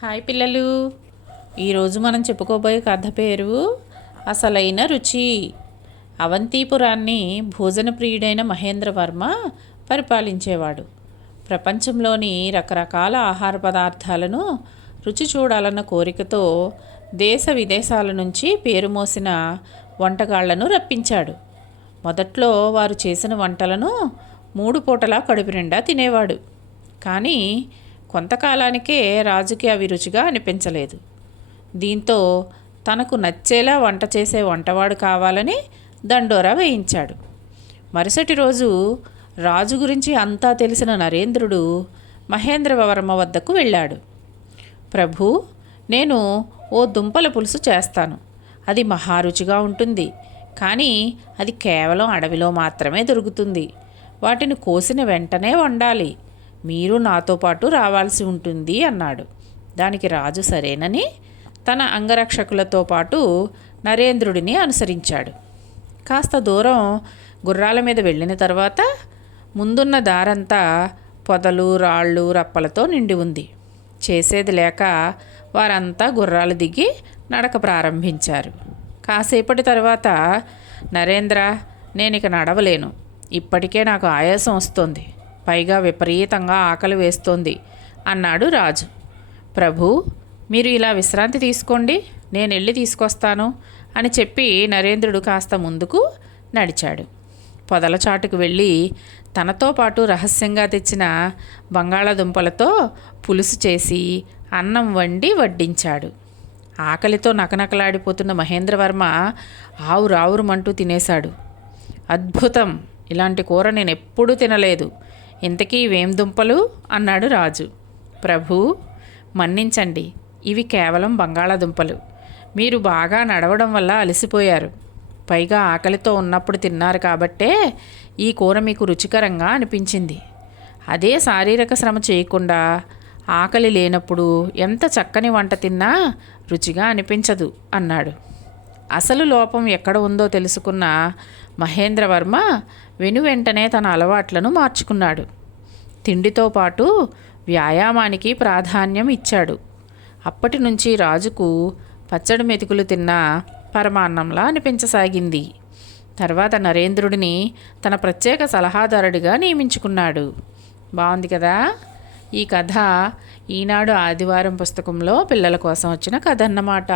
Hi పిల్లలు. ఈరోజు మనం చెప్పుకోబోయే కథ పేరు అసలైన రుచి. అవంతిపురాన్ని భోజన ప్రియుడైన మహేంద్రవర్మ పరిపాలించేవాడు. ప్రపంచంలోని రకరకాల ఆహార పదార్థాలను రుచి చూడాలన్న కోరికతో దేశ విదేశాల నుంచి పేరు మోసిన వంటగాళ్లను రప్పించాడు. మొదట్లో వారు చేసిన వంటలను 3 పూటలా కడుపు నిండా తినేవాడు. కానీ కొంతకాలానికే రాజుకి అవి రుచిగా అనిపించలేదు. దీంతో తనకు నచ్చేలా వంట చేసే వంటవాడు కావాలని దండోరా వేయించాడు. మరుసటి రోజు రాజు గురించి అంతా తెలిసిన నరేంద్రుడు మహేంద్రవర్మ వద్దకు వెళ్ళాడు. ప్రభు, నేను ఓ దుంపల పులుసు చేస్తాను. అది మహారుచిగా ఉంటుంది. కానీ అది కేవలం అడవిలో మాత్రమే దొరుకుతుంది. వాటిని కోసిన వెంటనే వండాలి. మీరు నాతో పాటు రావాల్సి ఉంటుంది అన్నాడు. దానికి రాజు సరేనని తన అంగరక్షకులతో పాటు నరేంద్రుడిని అనుసరించాడు. కాస్త దూరం గుర్రాల మీద వెళ్ళిన తర్వాత ముందున్న దారంతా పొదలు, రాళ్ళు, రప్పలతో నిండి ఉంది. చేసేది లేక వారంతా గుర్రాలు దిగి నడక ప్రారంభించారు. కాసేపటి తర్వాత, నరేంద్ర, నేనిక నడవలేను. ఇప్పటికే నాకు ఆయాసం వస్తోంది. పైగా విపరీతంగా ఆకలి వేస్తోంది అన్నాడు రాజు. ప్రభు, మీరు ఇలా విశ్రాంతి తీసుకోండి, నేను వెళ్ళి తీసుకొస్తాను అని చెప్పి నరేంద్రుడు కాస్త ముందుకు నడిచాడు. పొదల చాటుకు వెళ్ళి తనతో పాటు రహస్యంగా తెచ్చిన బంగాళాదుంపలతో పులుసు చేసి అన్నం వండి వడ్డించాడు. ఆకలితో నకనకలాడిపోతున్న మహేంద్రవర్మ ఆవురావురుమంటూ తినేశాడు. అద్భుతం! ఇలాంటి కూర నేను ఎప్పుడూ తినలేదు. ఇంతకీ ఇవేం దుంపలు అన్నాడు రాజు. ప్రభు, మన్నించండి, ఇవి కేవలం బంగాళాదుంపలు. మీరు బాగా నడవడం వల్ల అలసిపోయారు. పైగా ఆకలితో ఉన్నప్పుడు తిన్నారు కాబట్టే ఈ కూర మీకు రుచికరంగా అనిపించింది. అదే శారీరక శ్రమ చేయకుండా ఆకలి లేనప్పుడు ఎంత చక్కని వంట తిన్నా రుచిగా అనిపించదు అన్నాడు. అసలు లోపం ఎక్కడ ఉందో తెలుసుకున్న మహేంద్రవర్మ వెనువెంటనే తన అలవాట్లను మార్చుకున్నాడు. తిండితో పాటు వ్యాయామానికి ప్రాధాన్యం ఇచ్చాడు. అప్పటి నుంచి రాజుకు పచ్చడి మెతుకులు తిన్న పరమాన్నంలా అనిపించసాగింది. తర్వాత నరేంద్రుడిని తన ప్రత్యేక సలహాదారుడిగా నియమించుకున్నాడు. బాగుంది కదా? ఈ కథ ఈనాడు ఆదివారం పుస్తకంలో పిల్లల కోసం వచ్చిన కథ అన్నమాట.